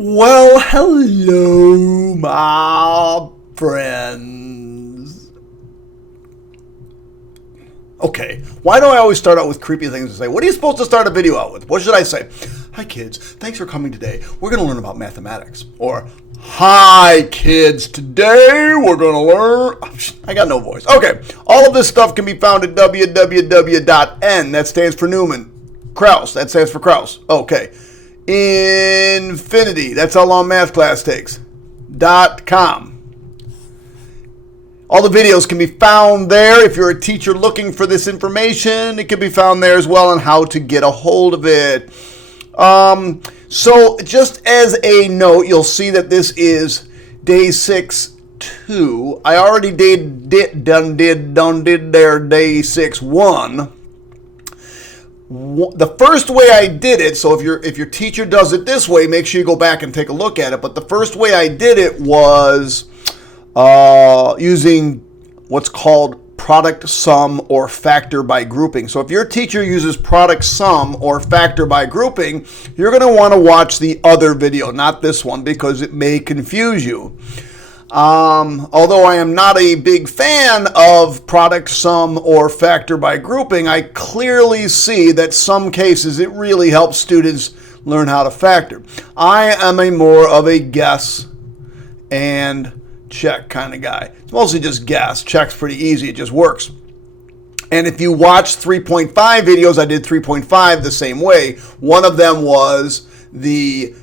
Well, hello, my friends. Okay, why do I always start out with creepy things to say? What are you supposed to start a video out with? What should I say? Hi, kids. Thanks for coming today. We're going to learn about mathematics. Or, hi, kids. Today we're going to learn... I got no voice. Okay, all of this stuff can be found at www.n. That stands for Newman. Krause. That stands for Krause. Okay. Infinity. That's how long math class takes. .com. All the videos can be found there. If you're a teacher looking for this information, it can be found there as well on how to get a hold of it. So just as a note, you'll see that this is day 6-2. I already did their day 6-1. The first way I did it, so if your teacher does it this way, make sure you go back and take a look at it. But the first way I did it was using what's called product sum or factor by grouping. So if your teacher uses product sum or factor by grouping, you're going to want to watch the other video, not this one, because it may confuse you. Although I am not a big fan of product sum or factor by grouping, I clearly see that some cases it really helps students learn how to factor. I am a more of a guess and check kind of guy. It's mostly just guess. Check's pretty easy. It just works. And if you watch 3.5 videos, I did 3.5 the same way. One of them was the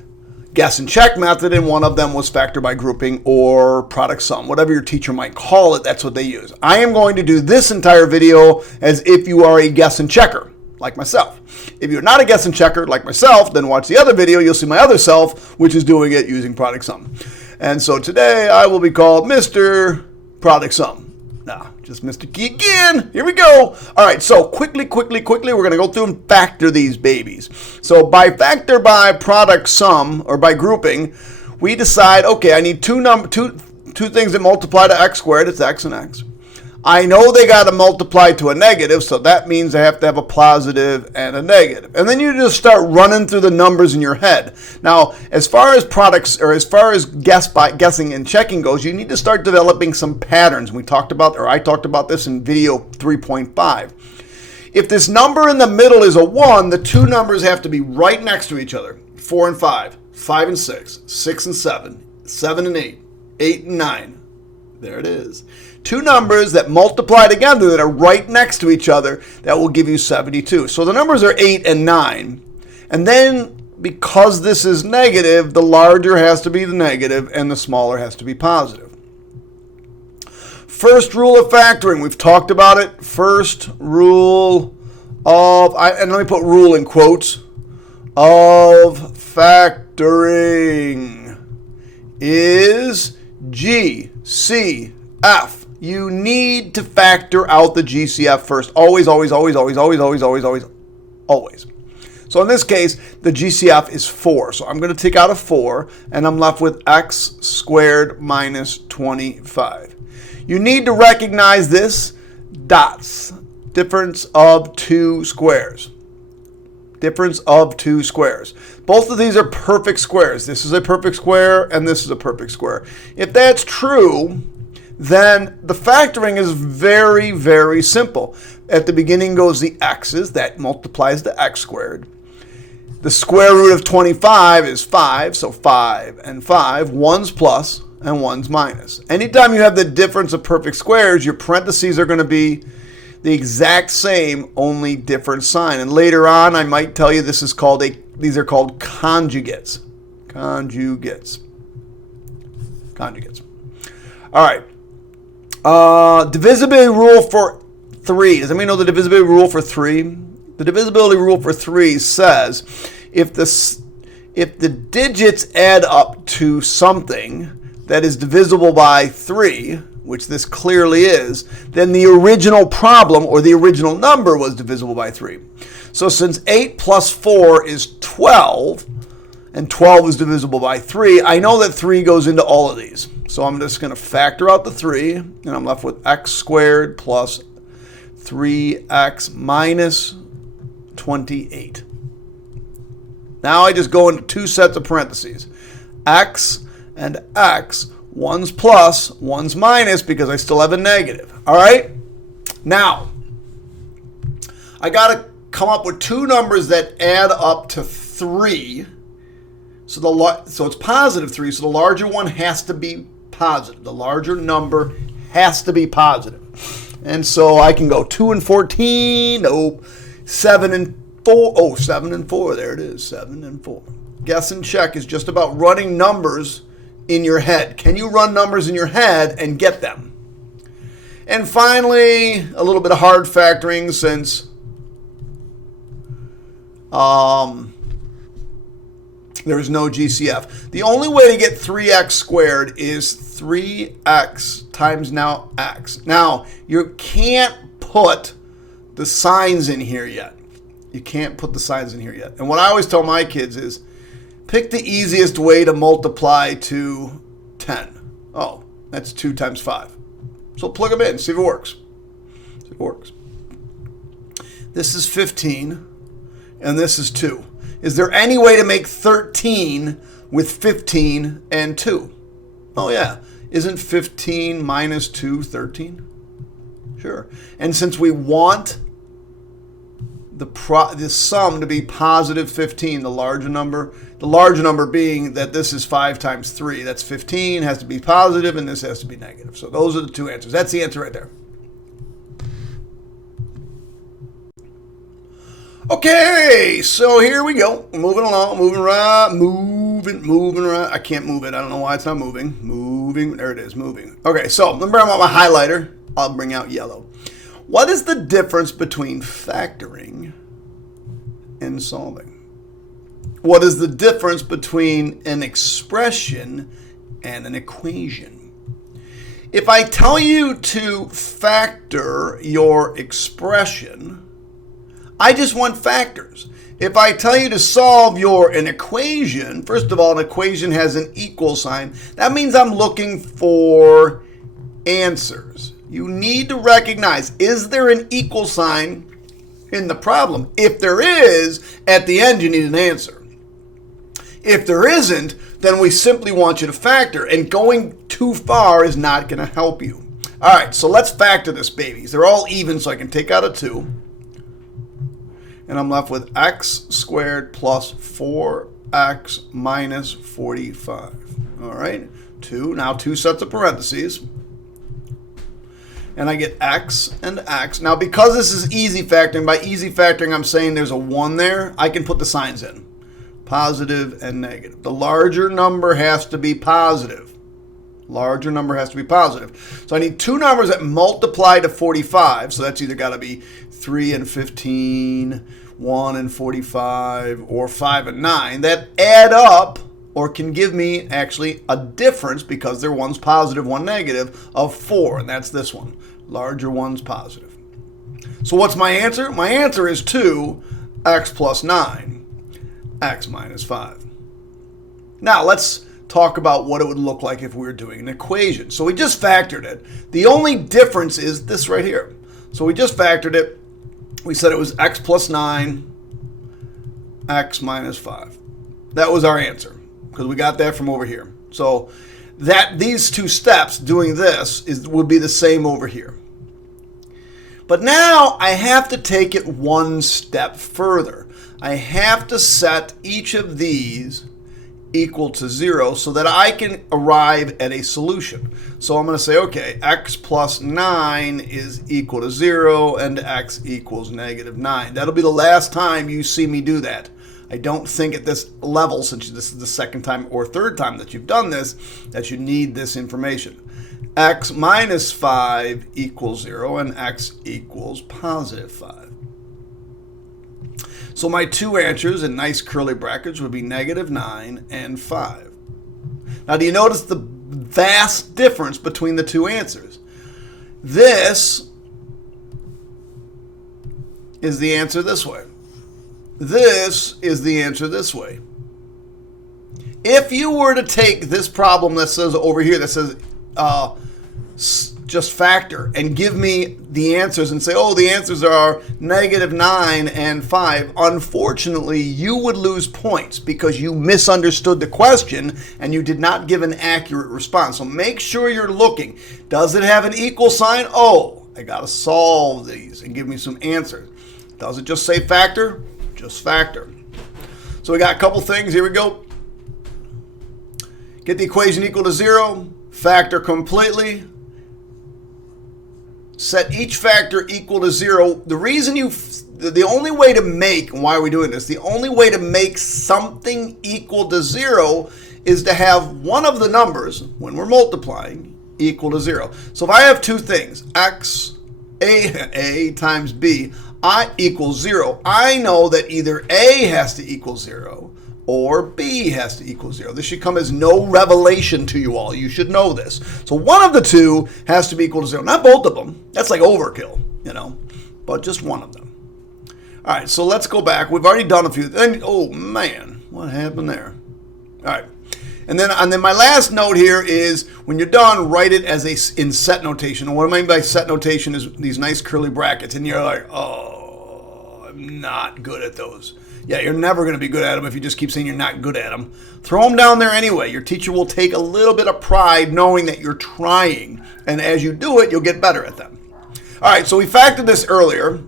guess and check method, and one of them was factor by grouping or product sum. Whatever your teacher might call it, that's what they use. I am going to do this entire video as if you are a guess and checker, like myself. If you're not a guess and checker, like myself, then watch the other video. You'll see my other self, which is doing it using product sum. And so today I will be called Mr. Product Sum. Nah, just Mr. Key again. Here we go. All right, so quickly, we're going to go through and factor these babies. So by factor by product sum or by grouping, we decide, okay, I need two things that multiply to x squared. It's x and x. I know they got to multiply to a negative, so that means I have to have a positive and a negative. And then you just start running through the numbers in your head. Now, as far as products or as far as guessing and checking goes, you need to start developing some patterns. I talked about this in video 3.5. If this number in the middle is a 1, the two numbers have to be right next to each other. 4 and 5, 5 and 6, 6 and 7, 7 and 8, 8 and 9. There it is. Two numbers that multiply together that are right next to each other, that will give you 72. So the numbers are 8 and 9. And then, because this is negative, the larger has to be the negative and the smaller has to be positive. First rule of factoring, we've talked about it. First rule of, and let me put rule in quotes, of factoring is GCF. You need to factor out the GCF first. Always. So in this case, the GCF is 4. So I'm going to take out a 4, and I'm left with x squared minus 25. You need to recognize this. Dots. Difference of two squares. Difference of two squares. Both of these are perfect squares. This is a perfect square, and this is a perfect square. If that's true, then the factoring is very, very simple. At the beginning goes the x's, that multiplies to x squared. The square root of 25 is 5, so 5 and 5. One's plus and one's minus. Anytime you have the difference of perfect squares, your parentheses are going to be the exact same, only different sign. And later on, I might tell you these are called conjugates. Conjugates. All right. Divisibility rule for 3. Does anybody know the divisibility rule for 3? The divisibility rule for 3 says if the digits add up to something that is divisible by 3, which this clearly is, then the original problem or the original number was divisible by 3. So since 8 plus 4 is 12, and 12 is divisible by 3, I know that 3 goes into all of these. So I'm just going to factor out the 3, and I'm left with x squared plus 3x minus 28. Now I just go into two sets of parentheses. x and x. One's plus, one's minus because I still have a negative. All right? Now, I got to come up with two numbers that add up to 3. So it's positive 3, so the larger one has to be positive. The larger number has to be positive. And so I can go 2 and 14, nope. 7 and 4, oh, 7 and 4, there it is, 7 and 4. Guess and check is just about running numbers in your head. Can you run numbers in your head and get them? And finally, a little bit of hard factoring since there's no GCF. The only way to get 3x squared is 3x times now x. Now, you can't put the signs in here yet. You can't put the signs in here yet. And what I always tell my kids is, pick the easiest way to multiply to 10. Oh, that's 2 times 5. So plug them in, see if it works. See if it works. This is 15, and this is 2. Is there any way to make 13 with 15 and 2? Oh, yeah. Isn't 15 minus 2 13? Sure. And since we want the sum to be positive 15, the larger number being that this is 5 times 3. That's 15, has to be positive, and this has to be negative. So those are the two answers. That's the answer right there. Okay, so here we go. Moving along, moving right. I can't move it. I don't know why it's not moving. Moving, there it is, moving. Okay, so let me bring out my highlighter. I'll bring out yellow. What is the difference between factoring and solving? What is the difference between an expression and an equation? If I tell you to factor your expression, I just want factors. If I tell you to solve an equation, first of all, an equation has an equal sign. That means I'm looking for answers. You need to recognize, is there an equal sign in the problem? If there is, at the end you need an answer. If there isn't, then we simply want you to factor, and going too far is not going to help you. All right, so let's factor this, babies. They're all even, so I can take out a 2. And I'm left with x squared plus 4x minus 45. All right, 2. Now 2 sets of parentheses. And I get x and x. Now, because this is easy factoring, by easy factoring, I'm saying there's a 1 there. I can put the signs in, positive and negative. The larger number has to be positive. Larger number has to be positive. So I need two numbers that multiply to 45. So that's either got to be 3 and 15, 1 and 45, or 5 and 9. That add up, or can give me actually a difference, because they're one's positive, one negative, of 4. And that's this one. Larger one's positive. So what's my answer? My answer is 2x plus 9, x minus 5. Now let's talk about what it would look like if we were doing an equation. So we just factored it. The only difference is this right here. So we just factored it. We said it was x plus 9, x minus 5. That was our answer, because we got that from over here. So these two steps, doing this, would be the same over here. But now I have to take it one step further. I have to set each of these equal to 0 so that I can arrive at a solution. So I'm going to say, okay, x plus 9 is equal to 0 and x equals negative 9. That'll be the last time you see me do that. I don't think at this level, since this is the second time or third time that you've done this, that you need this information. X minus 5 equals 0 and x equals positive 5. So my two answers in nice curly brackets would be negative 9 and 5. Now, do you notice the vast difference between the two answers? This is the answer this way. This is the answer this way. If you were to take this problem that says over here, that says just factor and give me the answers and say, oh, the answers are -9 and 5, unfortunately, you would lose points because you misunderstood the question and you did not give an accurate response. So make sure you're looking. Does it have an equal sign? Oh, I got to solve these and give me some answers. Does it just say factor? Just factor. So we got a couple things. Here we go. Get the equation equal to 0. Factor completely. Set each factor equal to 0. The reason the only way to make, and why are we doing this? The only way to make something equal to 0 is to have one of the numbers, when we're multiplying, equal to 0. So if I have two things, A times B, I equals 0, I know that either A has to equal 0 or B has to equal 0. This should come as no revelation to you all. You should know this. So one of the two has to be equal to 0. Not both of them. That's like overkill, but just one of them. All right, so let's go back. We've already done a few. Oh, man, what happened there? All right. And then my last note here is when you're done, write it as in set notation. And what I mean by set notation is these nice curly brackets. And you're like, oh, I'm not good at those. Yeah, you're never going to be good at them if you just keep saying you're not good at them. Throw them down there anyway. Your teacher will take a little bit of pride knowing that you're trying. And as you do it, you'll get better at them. All right, so we factored this earlier.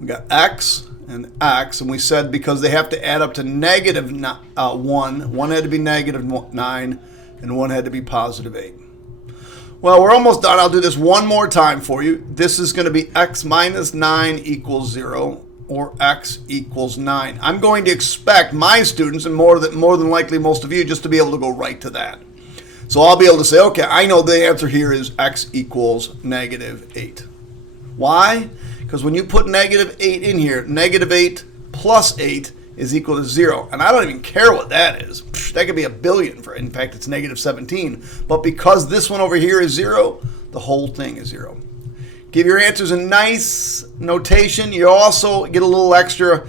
We got x and x, and we said because they have to add up to -1. One had to be -9, and one had to be +8. Well, we're almost done. I'll do this one more time for you. This is going to be x minus 9 equals 0, or x equals 9. I'm going to expect my students, and more than likely most of you, just to be able to go right to that. So I'll be able to say, okay, I know the answer here is x equals -8. Why? Because when you put -8 in here, -8 plus 8 is equal to 0. And I don't even care what that is. That could be a billion. In fact, it's -17. But because this one over here is 0, the whole thing is 0. Give your answers a nice notation. You also get a little extra,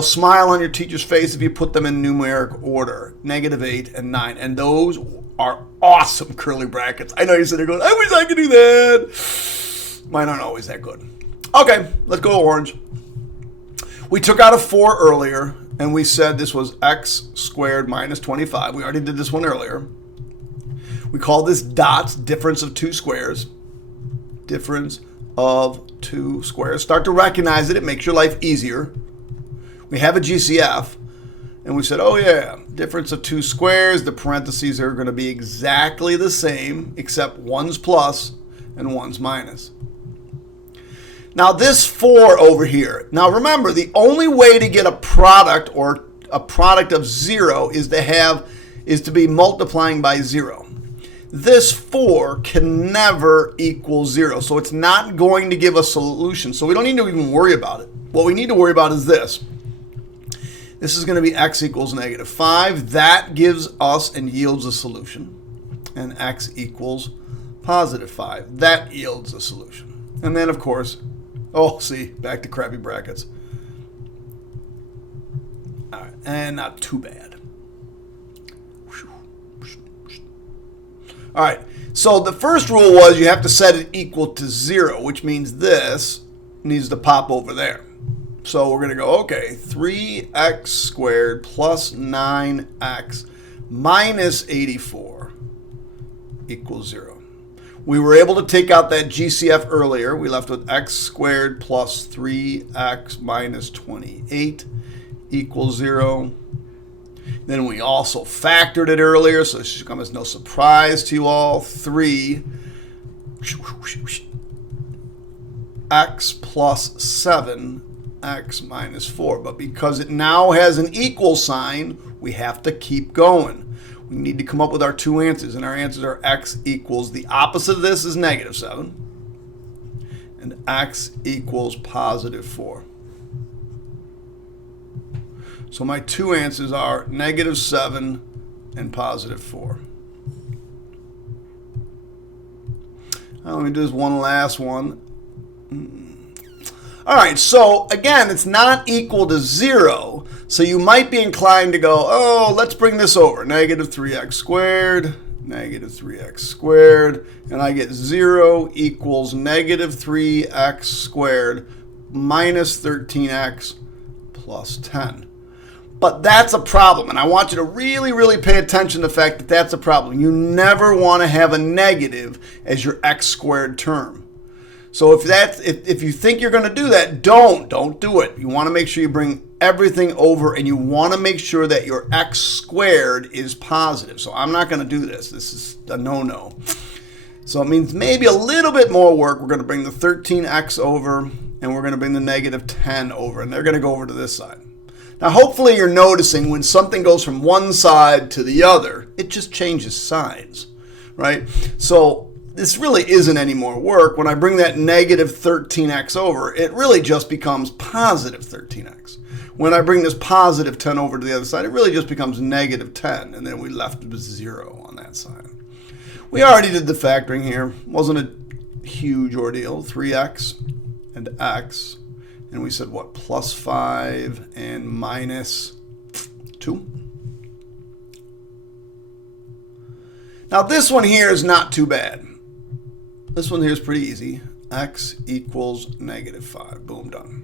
smile on your teacher's face if you put them in numeric order. -8 and 9. And those are awesome curly brackets. I know you're sitting there going, I wish I could do that. Mine aren't always that good. Okay, let's go to orange. We took out a 4 earlier, and we said this was x squared minus 25. We already did this one earlier. We call this dots, difference of two squares. Difference of two squares. Start to recognize it. It makes your life easier. We have a GCF, and we said, oh yeah, difference of two squares. The parentheses are going to be exactly the same, except one's plus and one's minus. Now this 4 over here. Now remember, the only way to get a product or a product of 0 is to be multiplying by 0. This 4 can never equal 0, so it's not going to give a solution. So we don't need to even worry about it. What we need to worry about is this. This is going to be x equals -5. That gives us and yields a solution. And x equals +5. That yields a solution. And then, of course, oh, see, back to crappy brackets. All right, and not too bad. All right, so the first rule was you have to set it equal to 0, which means this needs to pop over there. So we're going to go, okay, 3x squared plus 9x minus 84 equals 0. We were able to take out that GCF earlier. We left with x squared plus 3x minus 28 equals 0. Then we also factored it earlier, so this should come as no surprise to you all. 3x plus 7x minus 4. But because it now has an equal sign, we have to keep going. We need to come up with our two answers, and our answers are x equals, the opposite of this is -7, and x equals +4. So my two answers are -7 and +4. Now let me do this one last one. All right, so again, it's not equal to 0, so you might be inclined to go, oh, let's bring this over. -3x squared negative 3x squared, and I get 0 equals negative 3x squared minus 13x plus 10. But that's a problem, and I want you to really, really pay attention to the fact that that's a problem. You never want to have a negative as your x squared term. So if you think you're going to do that, don't do it. You want to make sure you bring everything over, and you want to make sure that your x squared is positive. So I'm not going to do this. This is a no-no. So it means maybe a little bit more work. We're going to bring the 13x over, and we're going to bring the negative 10 over, and they're going to go over to this side. Now, hopefully you're noticing when something goes from one side to the other, it just changes signs, right? So this really isn't any more work. When I bring that negative 13x over, it really just becomes positive 13x. When I bring this positive 10 over to the other side, it really just becomes negative 10, and then we left with 0 on that side. We already did the factoring here. Wasn't a huge ordeal. 3x and x. And we said, what, plus 5 and minus 2? Now, this one here is not too bad. This one here is pretty easy. X equals negative 5. Boom, done.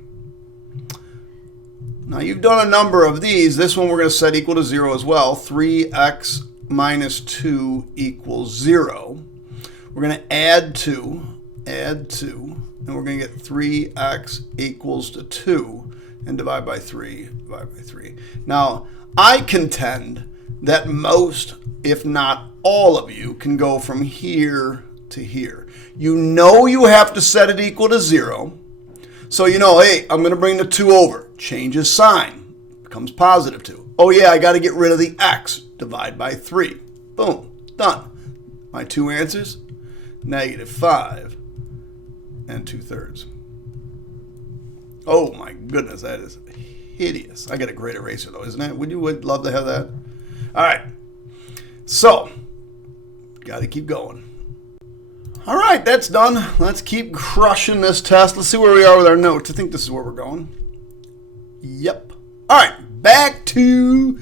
Now, you've done a number of these. This one we're going to set equal to 0 as well. 3x minus 2 equals 0. We're going to add 2, and we're going to get 3x equals to 2, and divide by 3, divide by 3. Now, I contend that most, if not all of you, can go from here to here. You know you have to set it equal to 0. So you know, hey, I'm going to bring the 2 over. Changes sign. Becomes positive 2. Oh yeah, I got to get rid of the x. Divide by 3. Boom. Done. My two answers, negative 5 and 2/3. Oh my goodness, that is hideous. I got a great eraser though, isn't it? Would you love to have that? All right. So, got to keep going. All right, that's done. Let's keep crushing this test. Let's see where we are with our notes. I think this is where we're going. Yep. All right, back to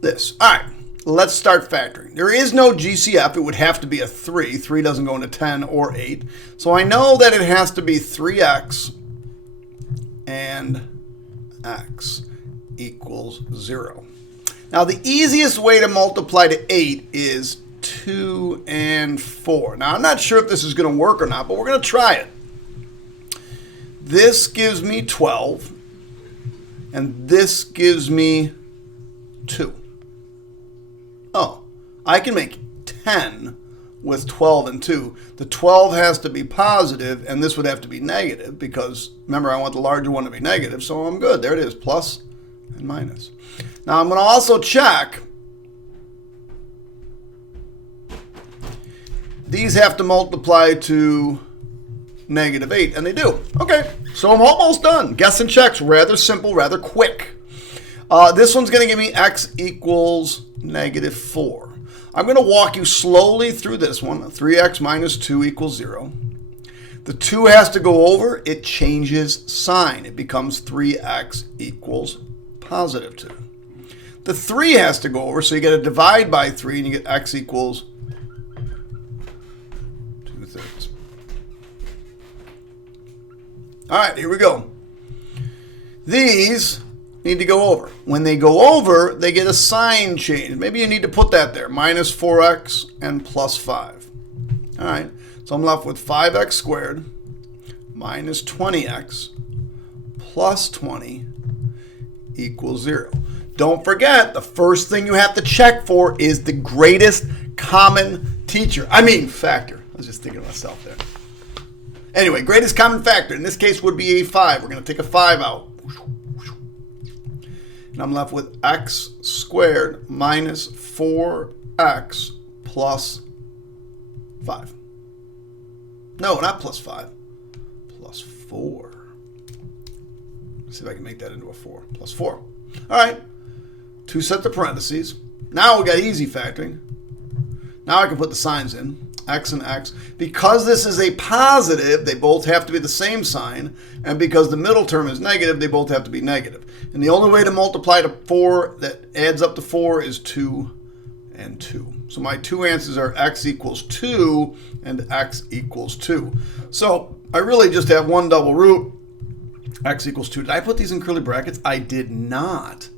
this. All right, let's start factoring. There is no GCF. It would have to be a 3. 3 doesn't go into 10 or 8. So I know that it has to be 3x and x equals 0. Now, the easiest way to multiply to 8 is 2 and 4. Now, I'm not sure if this is going to work or not, but we're going to try it. This gives me 12, and this gives me 2. Oh, I can make 10 with 12 and 2. The 12 has to be positive, and this would have to be negative because, remember, I want the larger one to be negative, so I'm good. There it is, plus and minus. Now, I'm going to also check. These have to multiply to negative 8, and they do. Okay, so I'm almost done. Guess and checks, rather simple, rather quick. This one's going to give me x equals negative 4. I'm going to walk you slowly through this one. 3x minus 2 equals 0. The 2 has to go over. It changes sign. It becomes 3x equals positive 2. The 3 has to go over, so you got to divide by 3, and you get x equals 2/3. All right, here we go. These need to go over. When they go over, they get a sign change. Maybe you need to put that there, minus 4x and plus 5. All right, so I'm left with 5x squared minus 20x plus 20 equals 0. Don't forget, the first thing you have to check for is the greatest common factor. I was just thinking of myself there. Anyway, greatest common factor in this case would be a 5. We're going to take a 5 out. And I'm left with x squared minus 4x plus 5. No, not plus 5. Plus 4. Let's see if I can make that into a 4. Plus 4. All right. 2 sets of parentheses. Now we got easy factoring. Now I can put the signs in. X and x. Because this is a positive, they both have to be the same sign. And because the middle term is negative, they both have to be negative. And the only way to multiply to 4 that adds up to 4 is 2 and 2. So my two answers are x equals 2 and x equals 2. So I really just have one double root, x equals 2. Did I put these in curly brackets? I did not.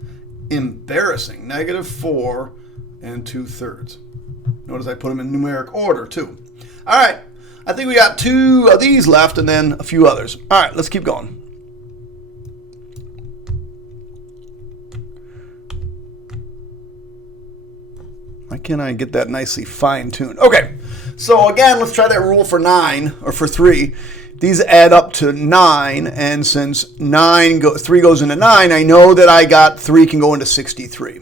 Embarrassing. Negative 4 and 2/3. Notice I put them in numeric order too. All right. I think we got 2 of these left and then a few others. All right, let's keep going. Why can't I get that nicely fine-tuned? Okay, so again, let's try that rule for 9, or for 3. These add up to 9, and since 3 goes into 9, I know that I got 3 can go into 63.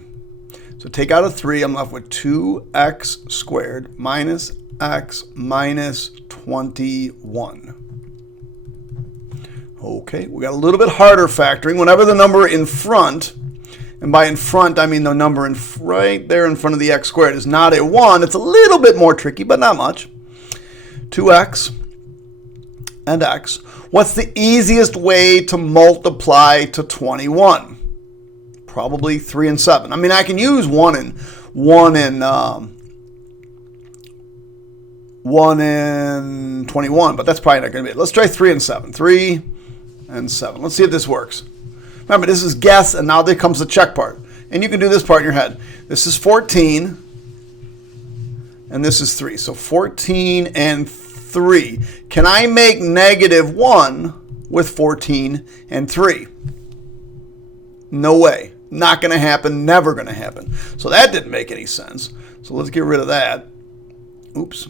So take out a 3, I'm left with 2x squared minus x minus 21. Okay, we got a little bit harder factoring. Whenever the number in front, and by in front, I mean the number right there in front of the x squared is not a 1. It's a little bit more tricky, but not much. 2x and x. What's the easiest way to multiply to 21? Probably 3 and 7. I mean, I can use 1 and 21, but that's probably not going to be it. Let's try 3 and 7. 3 and 7. Let's see if this works. Remember, this is guess, and now there comes the check part. And you can do this part in your head. This is 14, and this is 3. So 14 and 3. Can I make negative 1 with 14 and 3? No way. Not going to happen. Never going to happen. So that didn't make any sense. So let's get rid of that. Oops.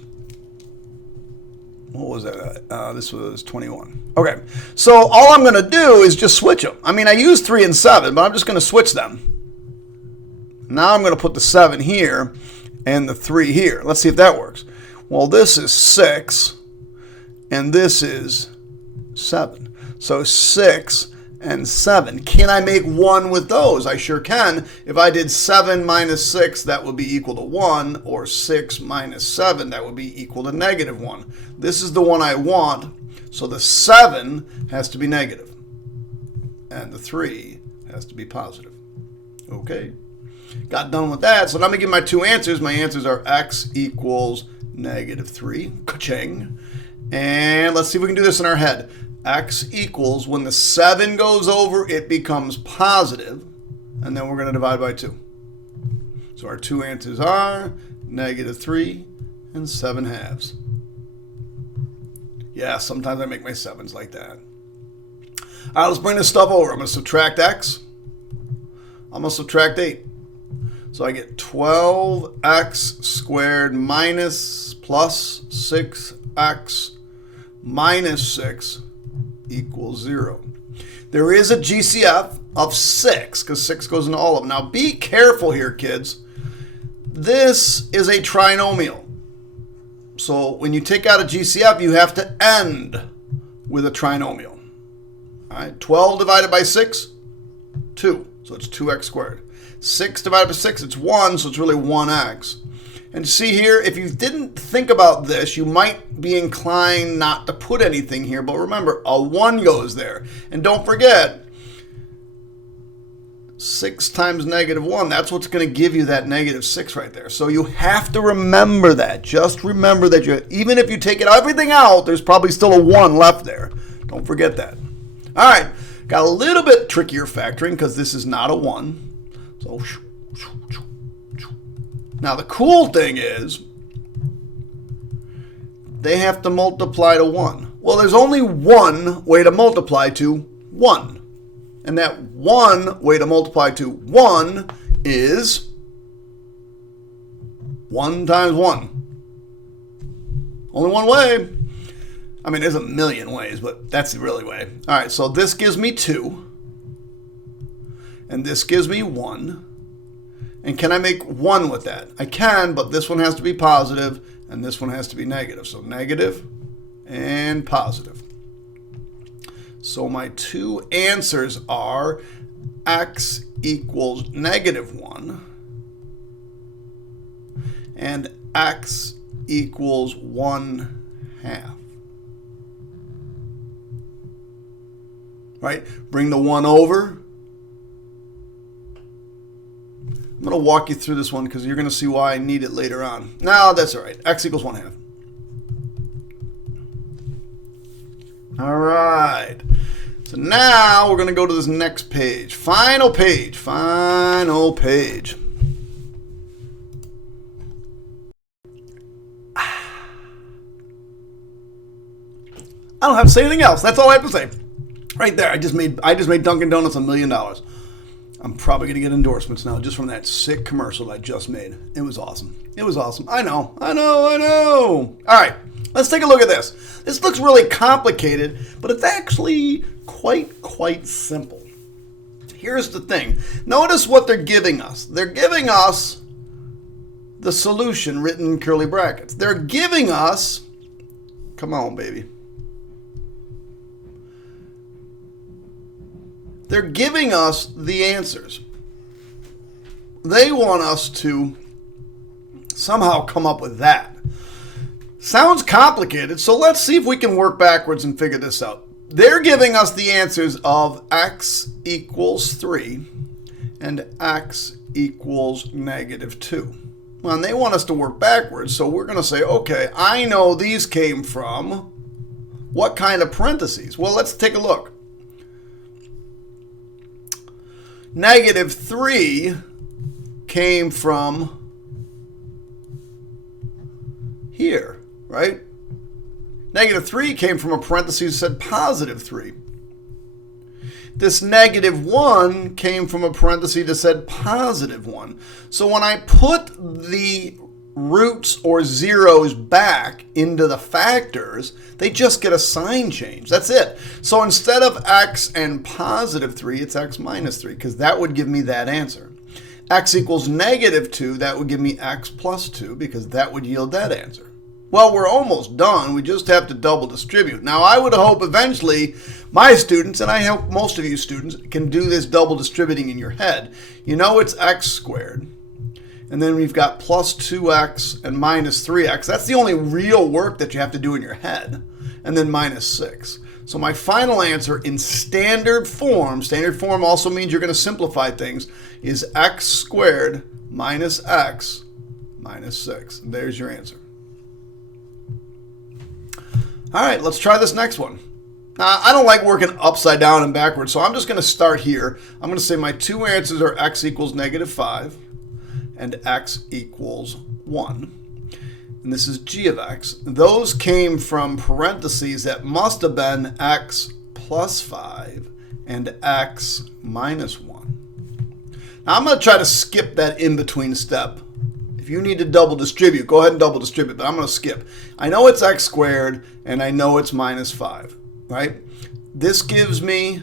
What was that? This was 21. Okay, so all I'm going to do is just switch them. I mean, I used 3 and 7, but I'm just going to switch them. Now I'm going to put the 7 here and the 3 here. Let's see if that works. Well, this is 6, and this is 7. So 6 and 7. Can I make 1 with those? I sure can. If I did 7 minus 6, that would be equal to 1, or 6 minus 7, that would be equal to negative 1. This is the one I want, so the 7 has to be negative, and the 3 has to be positive. Okay, got done with that. So now I'm going to give my two answers. My answers are x equals negative 3. Ka-ching. And let's see if we can do this in our head. X equals, when the 7 goes over, it becomes positive, and then we're going to divide by 2. So our two answers are negative 3 and 7/2. Yeah, sometimes I make my 7s like that. All right, let's bring this stuff over. I'm going to subtract x. I'm going to subtract 8. So I get 12x squared minus plus 6x minus 6 equals 0. There is a GCF of 6, because 6 goes into all of them. Now be careful here, kids. This is a trinomial. So when you take out a GCF, you have to end with a trinomial. All right, 12 divided by 6, 2. So it's 2x squared. 6 divided by 6, it's 1, so it's really 1x. And see here, if you didn't think about this, you might be inclined not to put anything here. But remember, a 1 goes there. And don't forget, 6 times negative 1, that's what's going to give you that negative 6 right there. So you have to remember that. Just remember that even if you take everything out, there's probably still a 1 left there. Don't forget that. All right, got a little bit trickier factoring because this is not a 1. So now the cool thing is they have to multiply to 1. Well, there's only one way to multiply to 1. And that one way to multiply to 1 is 1 times 1. Only one way. I mean, there's a million ways, but that's the really way. All right, so this gives me 2. And this gives me 1. And can I make 1 with that? I can, but this one has to be positive, and this one has to be negative. So negative and positive. So my two answers are x equals negative 1 and x equals 1/2. Right? Bring the 1 over. I'm going to walk you through this one because you're going to see why I need it later on. No, that's all right. X equals 1/2. All right. So now we're going to go to this next page. Final page. Final page. I don't have to say anything else. That's all I have to say. Right there. I just made Dunkin' Donuts $1 million. I'm probably going to get endorsements now just from that sick commercial that I just made. It was awesome. It was awesome. I know. All right. Let's take a look at this. This looks really complicated, but it's actually quite simple. Here's the thing. Notice what they're giving us. They're giving us the solution written in curly brackets. They're giving us, come on, baby. They're giving us the answers. They want us to somehow come up with that. Sounds complicated, so let's see if we can work backwards and figure this out. They're giving us the answers of x equals 3 and x equals -2. Well, and they want us to work backwards, so we're going to say, okay, I know these came from what kind of parentheses? Well, let's take a look. -3 came from here, right? -3 came from a parenthesis that said +3. This -1 came from a parenthesis that said +1. So when I put the roots or zeros back into the factors, they just get a sign change. That's it. So instead of x and +3, it's x -3, because that would give me that answer. X equals -2, that would give me x plus 2, because that would yield that answer. Well, we're almost done. We just have to double distribute. Now, I would hope eventually my students, and I hope most of you students, can do this double distributing in your head. You know it's x squared. And then we've got plus 2x and minus 3x. That's the only real work that you have to do in your head. And then minus 6. So my final answer in standard form also means you're going to simplify things, is x squared minus x minus 6. There's your answer. All right, let's try this next one. Now, I don't like working upside down and backwards, so I'm just going to start here. I'm going to say my two answers are x equals -5 and x equals 1. And this is g of x. Those came from parentheses that must have been x plus 5 and x minus 1. Now, I'm going to try to skip that in-between step. If you need to double distribute, go ahead and double distribute, but I'm going to skip. I know it's x squared, and I know it's minus 5, right? This gives me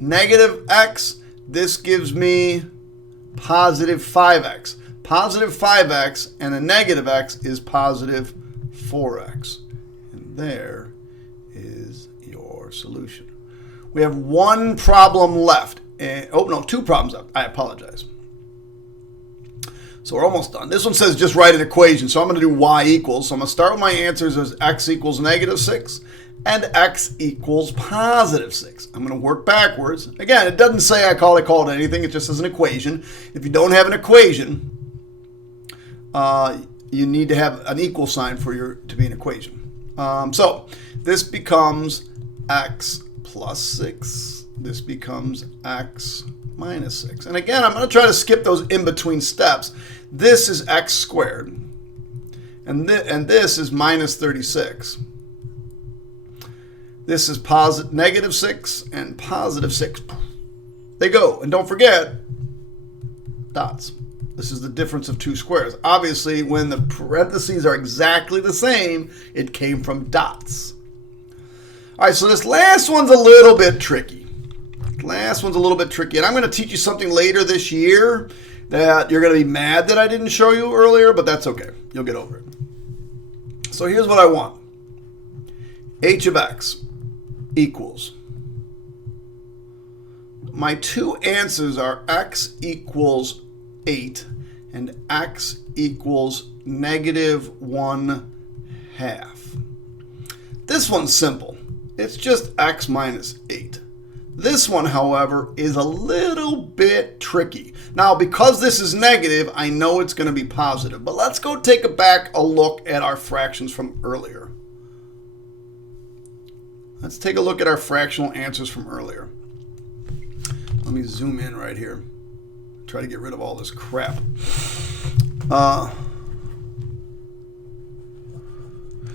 -x. This gives me positive 5x. Positive 5x and a negative x is positive 4x. And there is your solution. We have one problem left. Two problems left. I apologize. So we're almost done. This one says just write an equation. So I'm going to do y equals. So I'm going to start with my answers as x equals -6 and x equals positive 6. I'm going to work backwards. Again, it doesn't say I call it anything. It just says an equation. If you don't have an equation, you need to have an equal sign for to be an equation. So this becomes x plus 6. This becomes x minus 6. And again, I'm going to try to skip those in-between steps. This is x squared. And this is minus 36. This is -6 and positive 6. They go. And don't forget, dots. This is the difference of two squares. Obviously, when the parentheses are exactly the same, it came from dots. All right, so this last one's a little bit tricky. And I'm going to teach you something later this year that you're going to be mad that I didn't show you earlier, but that's okay. You'll get over it. So here's what I want. H of x equals. My two answers are x equals 8 and x equals -1/2. This one's simple. It's just x minus 8. This one, however, is a little bit tricky. Now, because this is negative, I know it's going to be positive. But let's go take a look at our fractions from earlier. Let's take a look at our fractional answers from earlier. Let me zoom in right here. Try to get rid of all this crap.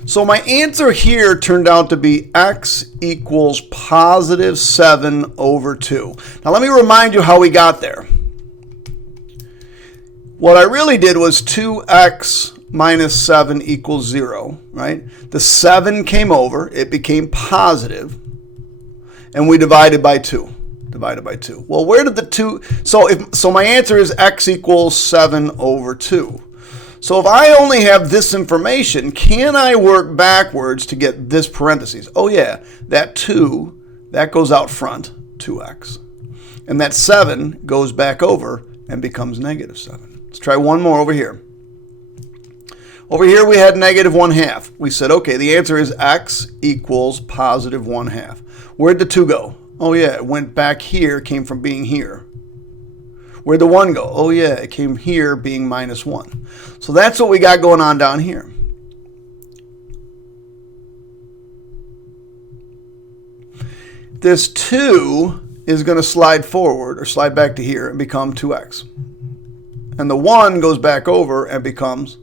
So my answer here turned out to be x equals positive 7 over 2. Now let me remind you how we got there. What I really did was 2x minus 7 equals 0, right? The 7 came over, it became positive, and we divided by 2. Divided by 2. Well, where did the 2... So my answer is x equals 7 over 2. So if I only have this information, can I work backwards to get this parentheses? Oh yeah, that 2, that goes out front, 2x. And that 7 goes back over and becomes negative 7. Let's try one more over here. Over here we had negative 1/2. We said, okay, the answer is x equals positive 1/2. Where'd the 2 go? Oh yeah, it went back here, came from being here. Where'd the 1 go? Oh yeah, it came here being minus 1. So that's what we got going on down here. This 2 is going to slide forward or slide back to here and become 2x. And the 1 goes back over and becomes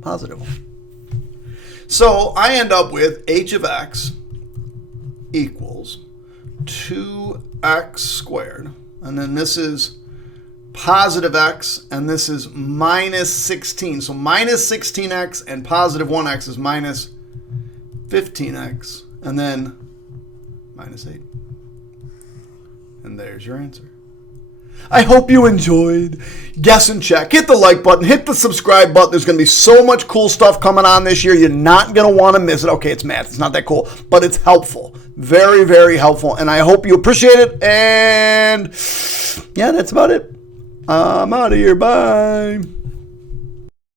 positive 1. So I end up with h of x equals 2x squared. And then this is positive x, and this is minus 16. So minus 16x and positive 1x is minus 15x, and then minus 8. And there's your answer. I hope you enjoyed. Guess and check. Hit the like button. Hit the subscribe button. There's going to be so much cool stuff coming on this year. You're not going to want to miss it. Okay, it's math. It's not that cool, but it's helpful. Very, very helpful. And I hope you appreciate it. And yeah, that's about it. I'm out of here. Bye.